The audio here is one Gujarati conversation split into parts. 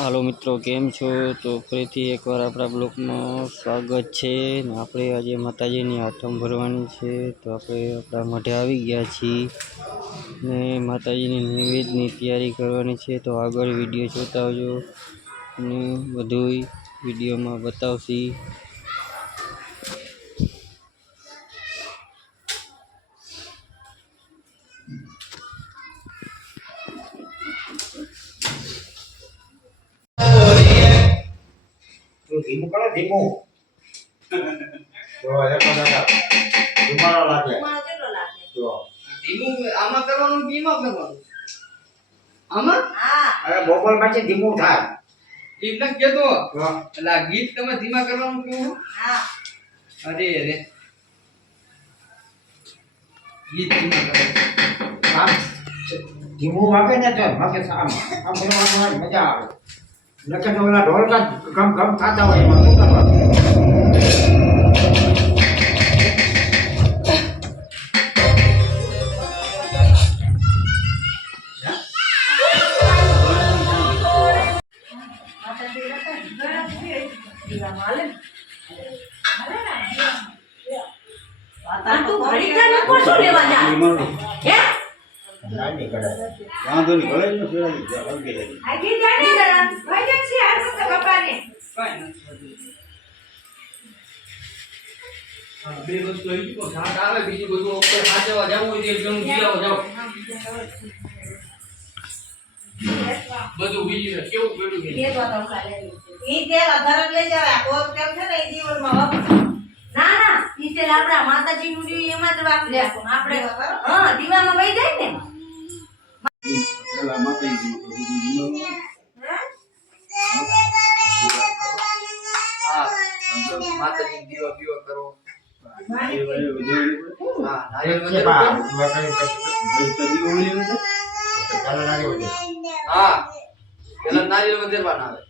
હાલો મિત્રો, કેમ છો? તો ફરીથી એકવાર આપણા બ્લોકમાં સ્વાગત છે ને આપણે આજે માતાજીની આઠમ ભરવાની છે. તો આપણે આપણા મઢે આવી ગયા છીએ ને માતાજીની નિવેદની તૈયારી કરવાની છે. તો આગળ વીડિયો જોતા આવજો ને બધુંય વિડીયોમાં બતાવશી. ધીમું કરો ધીમું જો એ પણ ધુમાડો લાગે. જો. ધીમું આમાં કરવાનું ધીમું કરવાનું. આમાં? અરે બોબલમાંથી ધીમું થાય. એમ ન કેતો એટલે આ ગીત તમે ધીમા કરવાનું કેવું અરે રે ગીત ધીમા કરો. ધીમું વાગે ને તો વાગે આમ. આમ મજા આવે. નકે તો ઓલા ઢોલકા ગમ ગમ થતા હોય એમાં. શું કરવાનું? લાંબી કરે વાંધો નહીં ભલે ને ફેરવી દે હલકી લઈ કાંઈ નથી હા, બે વસ્તુ આવી ગયું શાક આવે બીજું બધું ઉપર સાચવવા જવું હોય તો એક જણું જીરાવો બધું બીજું કેવું પેલું છે. માતાજી નું એમાં જ વાપર્યા આપણે હા દીવામાં વહી જાય ને. પેલા માતાજી હા માતાજી દીવા બીવા કરો હા નારિયેળ મંદિર હા પેલા નારિયેળ મંદિરવાના આવે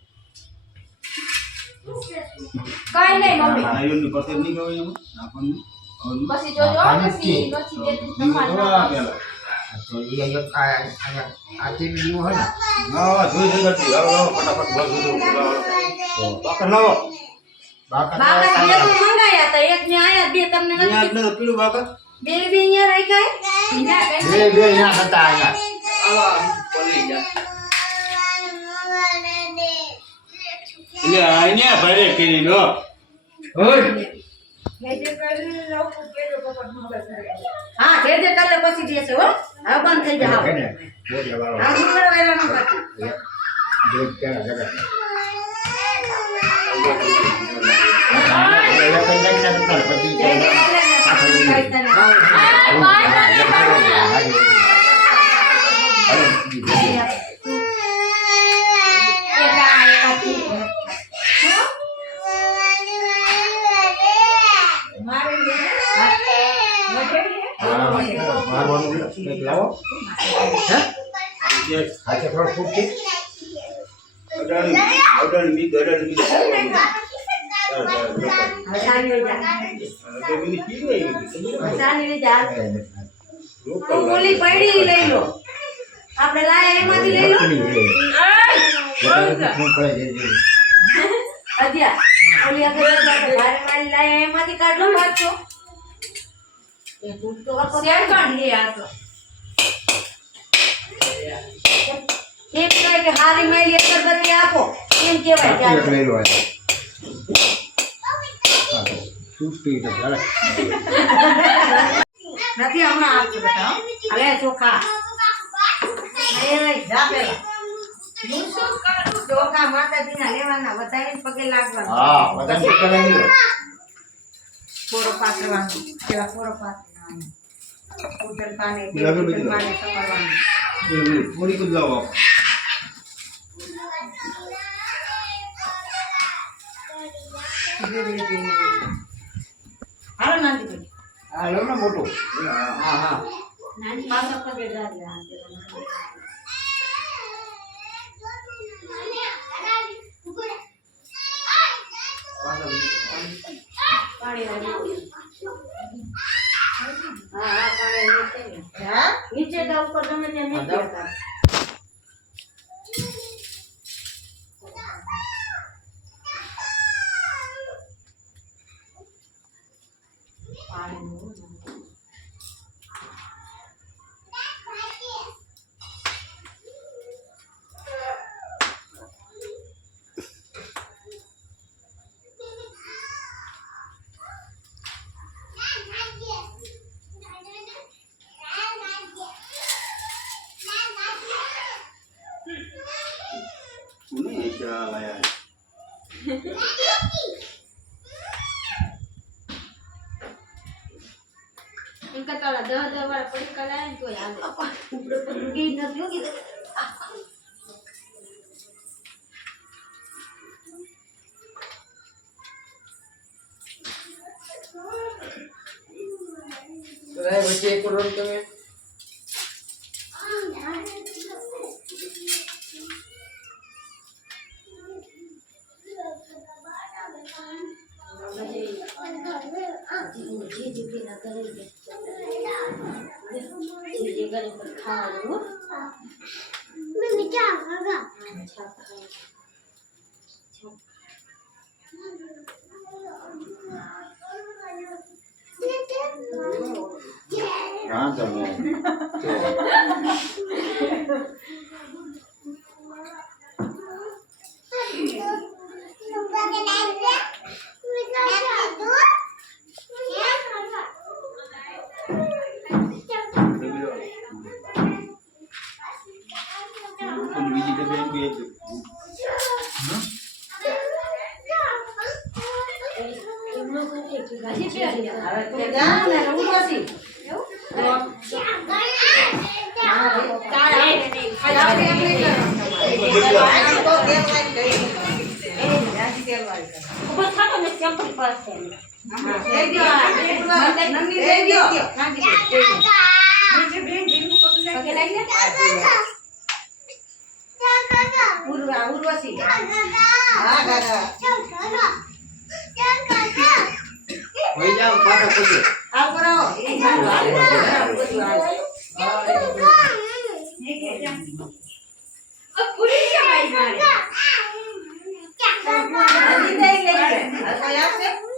કઈ નહીં મમ્મી નહીં પછી જોજો પછી નથી. તમારે તો એ એક આ આ આ હોય ને. હા જોઈ જોઈ લાવો લાવો ફટાફટ બસ બધું લાવો તો બાકર લાવો. બાકા બાકા બે તો મંગાયા હતા. એક ને આયા બે તમને નથી પીળું બાકર. બે બે અહીંયા રહી હે? બે બે અહીંયા હતા અહીંયા. અહીંયા ભારે કરી લો. હા જે જે કાલે પછી જે છે હો. હવે બંધ થઈ જાવ હા ને બોલે વાળો હા ગુંગળ વાયરા નો કરતી બે પેલા જગત પછી જે જે કાલે ને પાછું કઈ તને એકા એકા થી મારી દે લાવો જે હાથે થોડો ફૂટતી અડાણી અડાણી બી અડાણી બી ચાલો ચાલો લોકો હસાની જા બોલી. પડી લઈ લો. આપણે લાયા એમાંથી લઈ લો. અધ્યા ઓલી આગળ ભારે મારી લાયા એમાંથી કાઢ લો પાછો. એ દૂધ તો શેર કાઢી આ તો એક કહે કે હારી મારી અગરબત્તી આપો એમ કહેવાય ત્યારે નથી હમણાં આપજો બેટા હો. હવે ચોખા નહીં, નહીં, જા પેલા. ચોખા માતાજીના લેવાના વધારે પગે લાગવાના થોડો પાથરવાનો પેલા થોડો પાથરવાનો ઉધર પાને તે લાગે બધું. પાને સંભાળવાનું. બે મિનિટ થોડીક જ લાવો. હાલો. મોટું હા હા નાની પાછા પગે હા, પેલા નાની. પાણી વાળી. હા હા પાણી નીચે ને. કે ઉપર ગમે ત્યાં પૈસા લાયા એમ કરતા ઓલા દહ દહ વાળા પડીકા લાવે ને તોય હાલે. ઉપડે પણ ગઈ નથી હો કીધું. વચ્ચે એક રોડ તમે જે ઉર્વા, ઉર્વશી. હા, દાદા. હોય જાવ પાછા પછી આવ કરો પૂરી છે મારી મારી ક્યાં ક્યાં